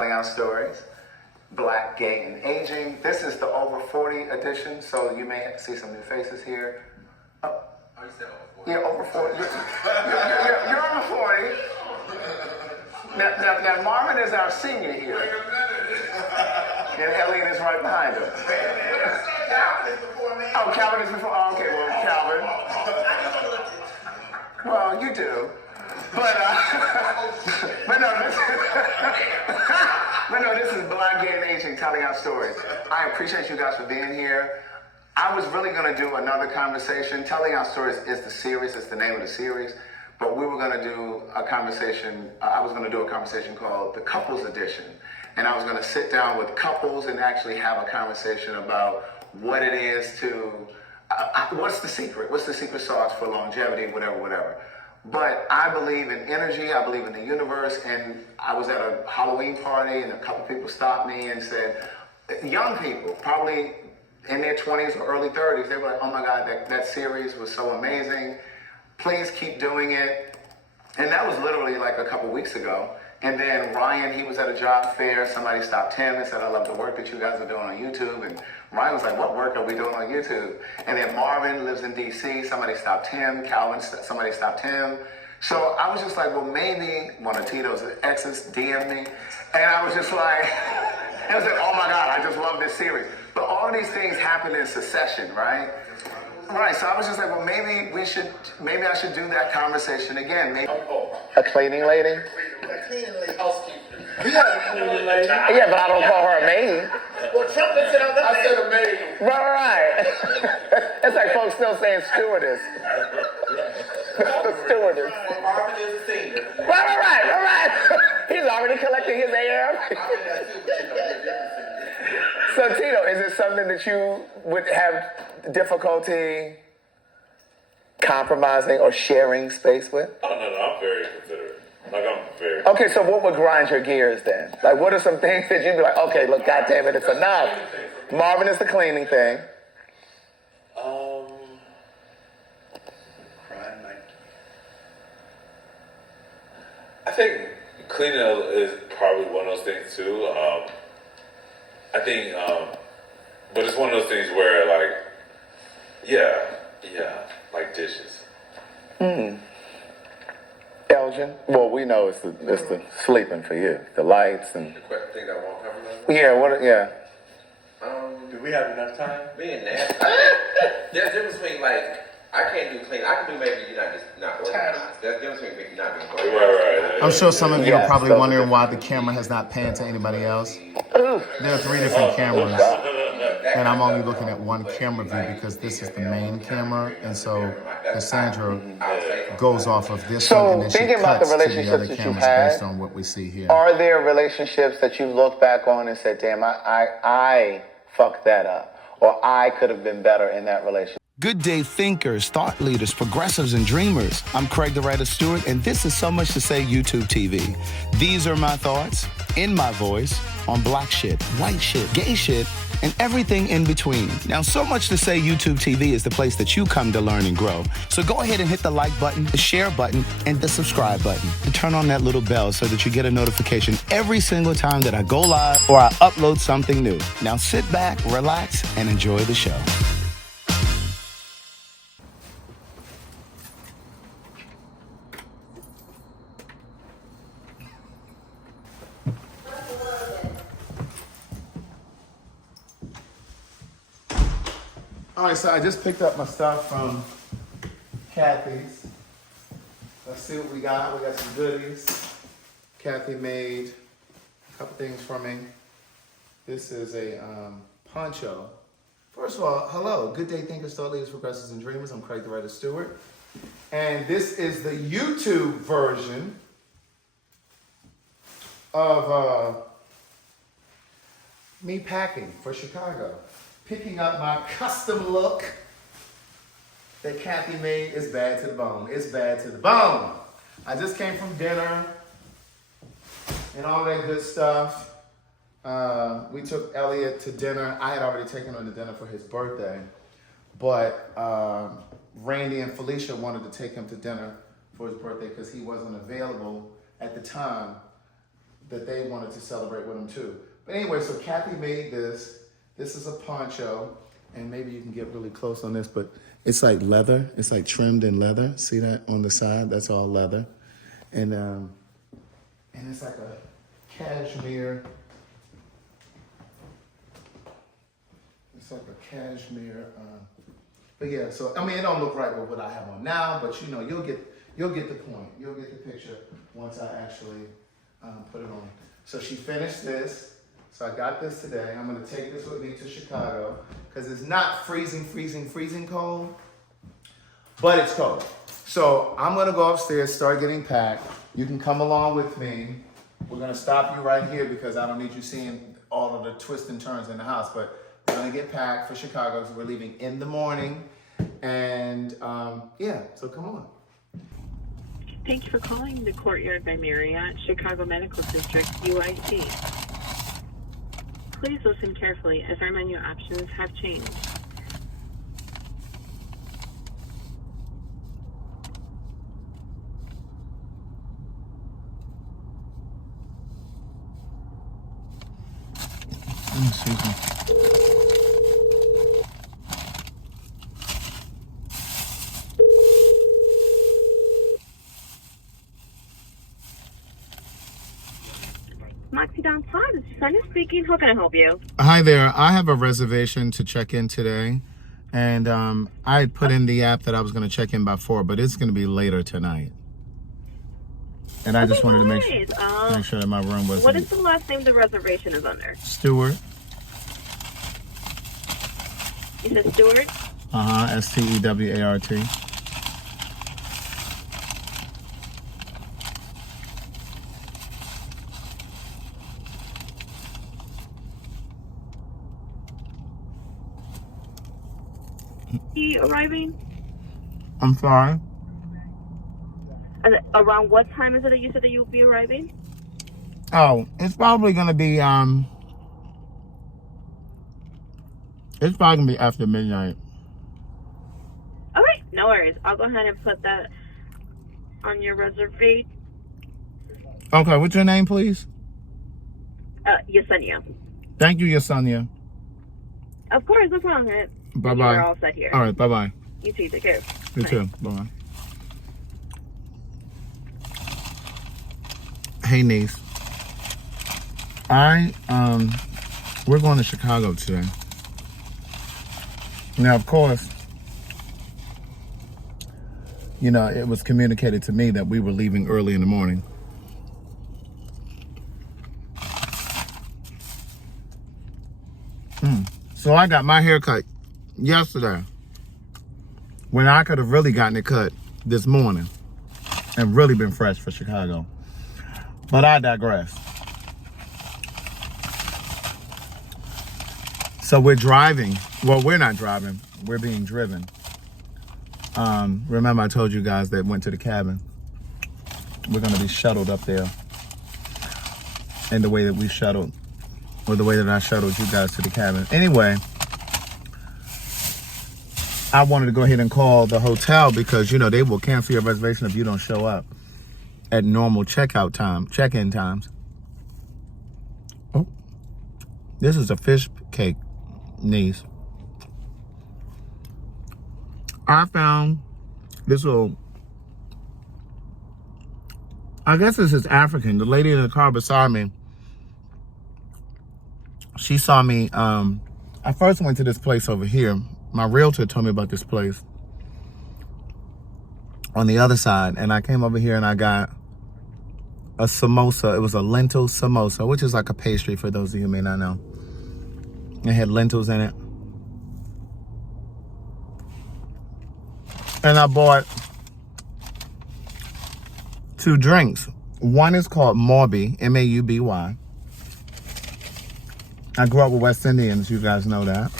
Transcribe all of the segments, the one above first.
Telling Our Stories, Black, Gay, and Aging. This is the over 40 edition, so you may see some new faces here. Oh, you said over 40. Yeah, over 40. You're over 40. Now, Marvin is our senior here. And Elliot is right behind him. Calvin is before me. Oh, Calvin is before. Oh, okay, well, Calvin. Well, you do. But no, this is Black, Gay, and Aging, Telling Our Stories. I appreciate you guys for being here. I was really going to do another conversation. Telling Our Stories is the series, it's the name of the series. But we were going to do a conversation, I was going to do a conversation called the Couples Edition. And I was going to sit down with couples and actually have a conversation about what it is to, what's the secret? What's the secret sauce for longevity, whatever. But I believe in energy, I believe in the universe, and I was at a Halloween party and a couple people stopped me and said, young people, probably in their 20s or early 30s, they were like, oh my God, that series was so amazing. Please keep doing it. And that was literally like a couple weeks ago. And then Ryan, he was at a job fair. Somebody stopped him and said, I love the work that you guys are doing on YouTube. And Ryan was like, what work are we doing on YouTube? And then Marvin lives in DC. Somebody stopped him. Calvin, somebody stopped him. So I was just like, well, maybe one of Tito's exes DM'd me. And I was just like, I was like, oh my God, I just love this series. But all of these things happen in succession, right? Right, so I was just like, well, maybe I should do that conversation again. Maybe a cleaning lady? A cleaning lady. Housekeeper. We got a cleaning lady. Yeah, but I don't call her a maid. Well, Trump didn't sit on that. I said a maid. Right. It's like folks still saying stewardess. Stewardess. Well, Marvin is a senior. Right. He's already collecting his AM. So, Tito, is it something that you would have difficulty compromising or sharing space with? Oh, no, I'm very considerate. I'm very... Okay, so what would grind your gears then? Like, what are some things that you'd be like, okay, look, goddamn it, it's enough. Marvin is the cleaning thing. I think cleaning is probably one of those things, too. I think, but it's one of those things where, like, like dishes. Elgin? Well, we know it's the sleeping for you, the lights and. The question thing that I won't compromise. Yeah. Do we have enough time? Being nasty. There's a difference between, like, I can't do clean. I can do maybe you're not organized. There's a difference between not being organized. Right. I'm sure some of you are probably wondering why the camera has not panned to anybody else. There are 3 different cameras, and I'm only looking at one camera view because this is the main camera, and so Cassandra goes off of this one, and then she thinking about cuts the to the relationships other that cameras you've had, based on what we see here. Are there relationships that you look back on and said, damn, I fucked that up, or I could have been better in that relationship? Good day thinkers, thought leaders, progressives, and dreamers. I'm Craig the Writer Stewart, and this is So Much to Say YouTube TV. These are my thoughts, in my voice, on black shit, white shit, gay shit, and everything in between. Now, So Much to Say YouTube TV is the place that you come to learn and grow. So go ahead and hit the like button, the share button, and the subscribe button. And turn on that little bell so that you get a notification every single time that I go live or I upload something new. Now sit back, relax, and enjoy the show. All right, so I just picked up my stuff from Kathy's. Let's see what we got. We got some goodies. Kathy made a couple things for me. This is a poncho. First of all, hello. Good day, thinkers, thought leaders, progressives, and dreamers. I'm Craig the Writer Stewart. And this is the YouTube version of me packing for Chicago. Picking up my custom look that Kathy made. Is bad to the bone. It's bad to the bone. I just came from dinner and all that good stuff. We took Elliot to dinner. I had already taken him to dinner for his birthday, but Randy and Felicia wanted to take him to dinner for his birthday because he wasn't available at the time that they wanted to celebrate with them too. But anyway, so Kathy made this. This is a poncho, and maybe you can get really close on this, but it's like leather. It's like trimmed in leather. See that on the side? That's all leather. And it's like a cashmere. It's like a cashmere. But yeah, so I mean, it don't look right with what I have on now, but you know, you'll get the point. You'll get the picture once I actually put it on. So she finished this. So I got this today. I'm gonna take this with me to Chicago because it's not freezing cold, but it's cold. So I'm gonna go upstairs, start getting packed. You can come along with me. We're gonna stop you right here because I don't need you seeing all of the twists and turns in the house, but we're gonna get packed for Chicago because we're leaving in the morning. And yeah, so come on. Thank you for calling the Courtyard by Marriott, Chicago Medical District, UIC. Please listen carefully as our menu options have changed. Excuse me. Moxidon Pod, this is Sonia speaking. How can I help you? Hi there. I have a reservation to check in today, and I had put in the app that I was going to check in by 4, but it's going to be later tonight. And I just wanted to make sure that my room was. What is the last name the reservation is under? Stewart. You said Stewart? Stewart. He arriving? I'm sorry. And around what time is it that you said that you'll be arriving? Oh, it's probably gonna be it's probably gonna be after midnight. All right, no worries. I'll go ahead and put that on your reservation. Okay, what's your name, please? Yesenia. Thank you, Yesenia. Of course, no problem. Bye bye. We're all set here. All right, bye bye. You too. Take care. You Bye. too. Bye bye. Hey, niece. We're going to Chicago today. Now, of course, you know, it was communicated to me that we were leaving early in the morning. So I got my hair cut yesterday when I could have really gotten it cut this morning and really been fresh for Chicago. But I digress. So we're driving. Well, we're not driving. We're being driven. Remember I told you guys that went to the cabin. We're going to be shuttled up there. And the way that we shuttled, or the way that I shuttled you guys to the cabin. Anyway, I wanted to go ahead and call the hotel because, you know, they will cancel your reservation if you don't show up at normal check-in times. Oh, this is a fish cake, niece. I found this little, I guess this is African. The lady in the car beside me, she saw me, I first went to this place over here. My realtor told me about this place on the other side. And I came over here and I got a samosa. It was a lentil samosa, which is like a pastry for those of you who may not know. It had lentils in it. And I bought 2 drinks. One is called Mauby, M-A-U-B-Y. I grew up with West Indians, you guys know that.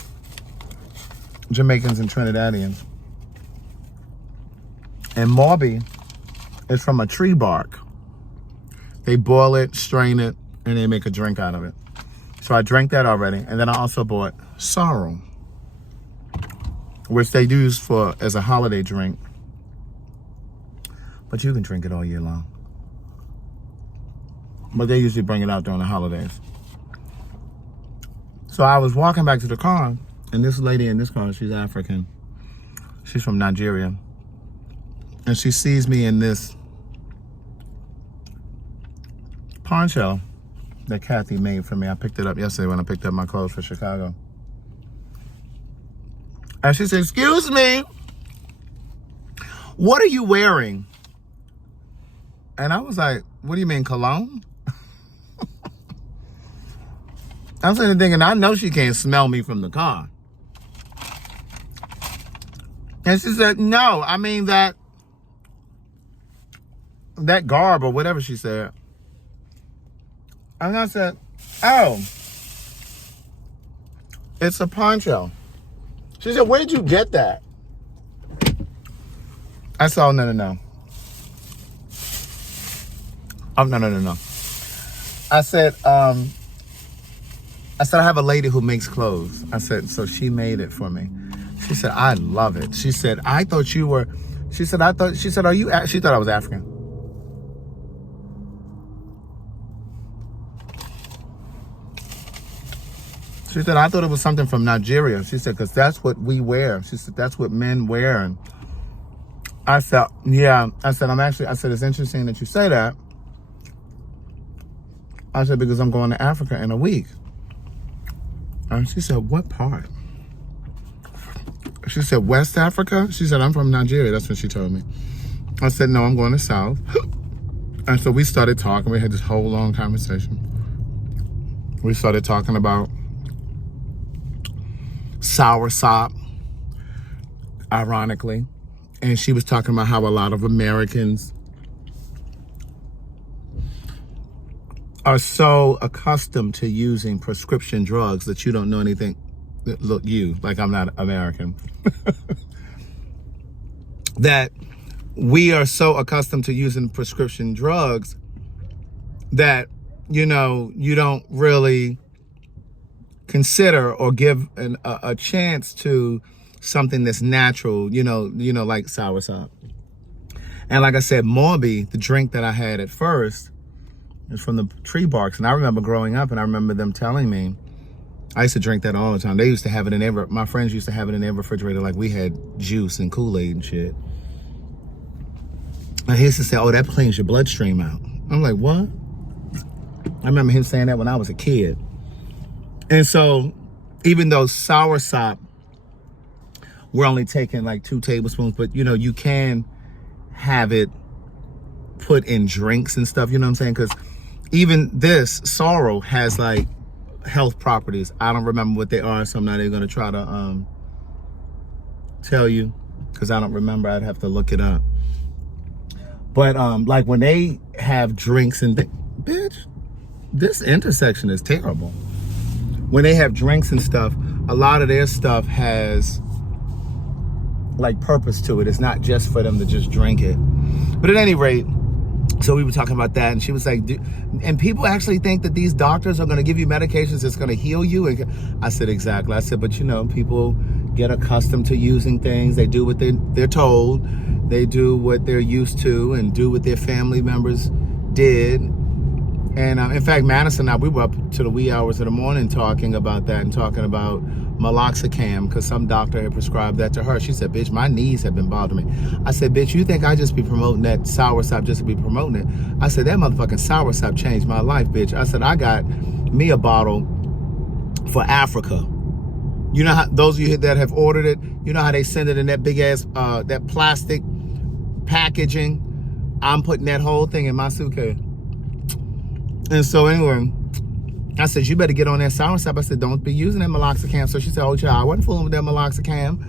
Jamaicans and Trinidadians. And Mauby is from a tree bark. They boil it, strain it, and they make a drink out of it. So I drank that already. And then I also bought Sorrow, which they use as a holiday drink. But you can drink it all year long. but they usually bring it out during the holidays. So I was walking back to the car, and this lady in this car, she's African. She's from Nigeria. And she sees me in this poncho that Kathy made for me. I picked it up yesterday when I picked up my clothes for Chicago. And she said, "Excuse me, what are you wearing?" And I was like, "What do you mean, cologne?" I'm sitting there thinking, I know she can't smell me from the car. And she said, "No, I mean that garb," or whatever she said. And I said, "Oh, it's a poncho." She said, "Where did you get that?" I said, "Oh, no. Oh, no. I said, I have a lady who makes clothes." I said, "So she made it for me." She said, "I love it." She said, "I thought you were," she said, "Are you," she thought I was African. She said, "I thought it was something from Nigeria." She said, "Because that's what we wear." She said, "That's what men wear." And I said, "Yeah." I said, I said, "It's interesting that you say that." I said, "Because I'm going to Africa in a week." And she said, "What part?" She said, "West Africa?" She said, "I'm from Nigeria." That's what she told me. I said, "No, I'm going to South." And so we started talking. We had this whole long conversation. We started talking about soursop, ironically. And she was talking about how a lot of Americans are so accustomed to using prescription drugs that you don't know anything. Look, like I'm not American. That we are so accustomed to using prescription drugs that, you don't really consider or give a chance to something that's natural, like soursop. And like I said, Morby, the drink that I had at first, is from the tree barks. And I remember growing up, and I remember them telling me, I used to drink that all the time. They used to have it in my friends used to have it in their refrigerator like we had juice and Kool-Aid and shit. And he used to say, "Oh, that cleans your bloodstream out." I'm like, "What?" I remember him saying that when I was a kid. And so, even though soursop, we're only taking like 2 tablespoons, but you can have it put in drinks and stuff, you know what I'm saying? Because even this sorrel has like health properties. I don't remember what they are, so I'm not even going to try to tell you because I don't remember. I'd have to look it up. But like when they have drinks and bitch, this intersection is terrible. When they have drinks and stuff, a lot of their stuff has like purpose to it. It's not just for them to just drink it. But at any rate, so we were talking about that, and she was like, and people actually think that these doctors are going to give you medications that's going to heal you. And I said, exactly. I said, but people get accustomed to using things. They do what they're told. They do what they're used to and do what their family members did. And in fact, Madison and I, we were up to the wee hours of the morning talking about that and talking about meloxicam because some doctor had prescribed that to her. She said, "Bitch, my knees have been bothering me." I said, "Bitch, you think I just be promoting that soursop just to be promoting it?" I said, "That motherfucking soursop changed my life, bitch." I said, "I got me a bottle for Africa." You know how those of you that have ordered it, you know how they send it in that big ass, that plastic packaging? I'm putting that whole thing in my suitcase. And so anyway, I said, "You better get on that soursop." I said, "Don't be using that meloxicam." So she said, "Oh, child, I wasn't fooling with that meloxicam."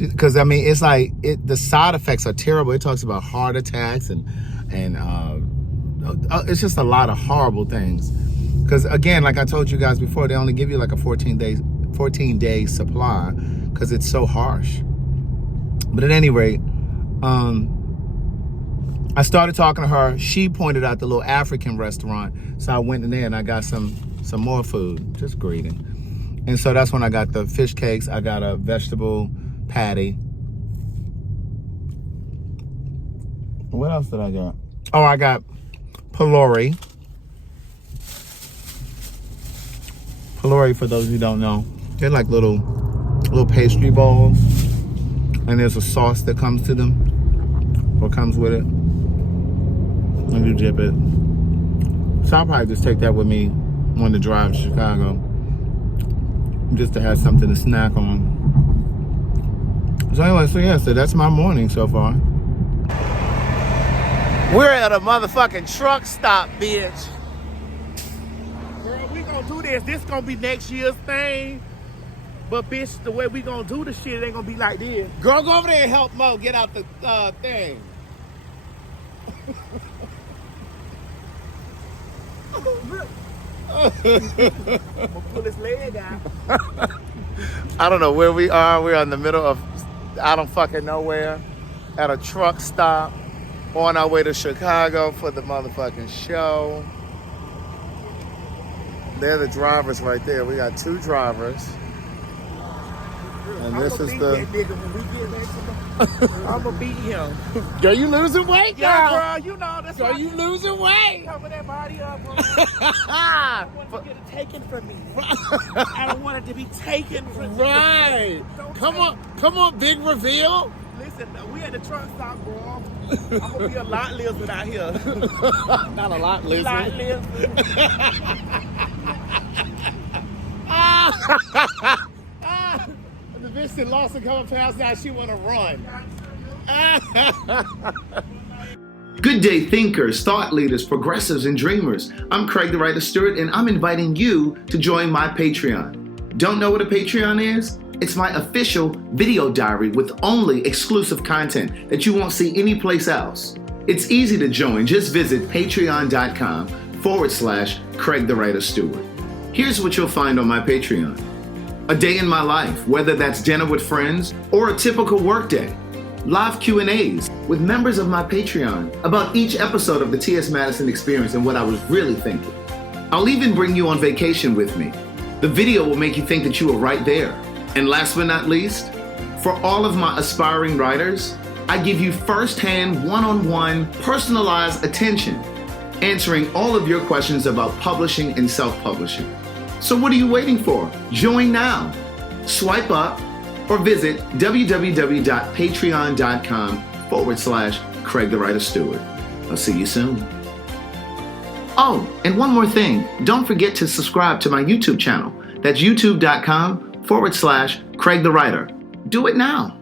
Because I mean, it's like the side effects are terrible. It talks about heart attacks and it's just a lot of horrible things. Because again, like I told you guys before, they only give you like a 14-day supply because it's so harsh. But at any rate, I started talking to her. She pointed out the little African restaurant. So I went in there and I got some more food, just greeting. And so that's when I got the fish cakes. I got a vegetable patty. What else did I get? Oh, I got pylori. Pylori, for those who don't know, they're like little pastry balls, and there's a sauce that comes to them, or comes with it, and you dip it. So I'll probably just take that with me on the drive to Chicago, just to have something to snack on. So anyway, so that's my morning so far. We're at a motherfucking truck stop, bitch. Girl, we gonna do this. This gonna be next year's thing. But bitch, the way we gonna do the shit, it ain't gonna be like this. Girl, go over there and help Mo get out the thing. I'm gonna pull his leg out. I don't know where we are. We're in the middle of, I don't fucking know where, at a truck stop on our way to Chicago for the motherfucking show. They're the drivers right there. We got two drivers. And this is the... I'm gonna beat him. Girl, you losing weight, girl? Yeah, girl, you know that's girl, you losing weight. Cover that body up, bro. I don't want to get it taken from me. I don't want it to be taken from me. Right. Come on, big reveal. Listen, we at the truck stop, bro. I'm gonna be a lot lizard out here. Not a lot lizard. Lot lizard. The bitch that lost a couple pounds, now she wanna run. Good day, thinkers, thought leaders, progressives, and dreamers. I'm Craig the Writer Stewart, and I'm inviting you to join my Patreon. Don't know what a Patreon is? It's my official video diary with only exclusive content that you won't see anyplace else. It's easy to join. Just visit patreon.com/Craig the Writer Stewart. Here's what you'll find on my Patreon. A day in my life, whether that's dinner with friends or a typical workday. Live Q&As with members of my Patreon about each episode of the T.S. Madison Experience and what I was really thinking. I'll even bring you on vacation with me. The video will make you think that you were right there. And last but not least, for all of my aspiring writers, I give you first-hand, one-on-one, personalized attention, answering all of your questions about publishing and self-publishing. So what are you waiting for? Join now. Swipe up or visit www.patreon.com/Craig the Writer Stewart. I'll see you soon. Oh, and one more thing. Don't forget to subscribe to my YouTube channel. That's youtube.com/Craig the Writer. Do it now.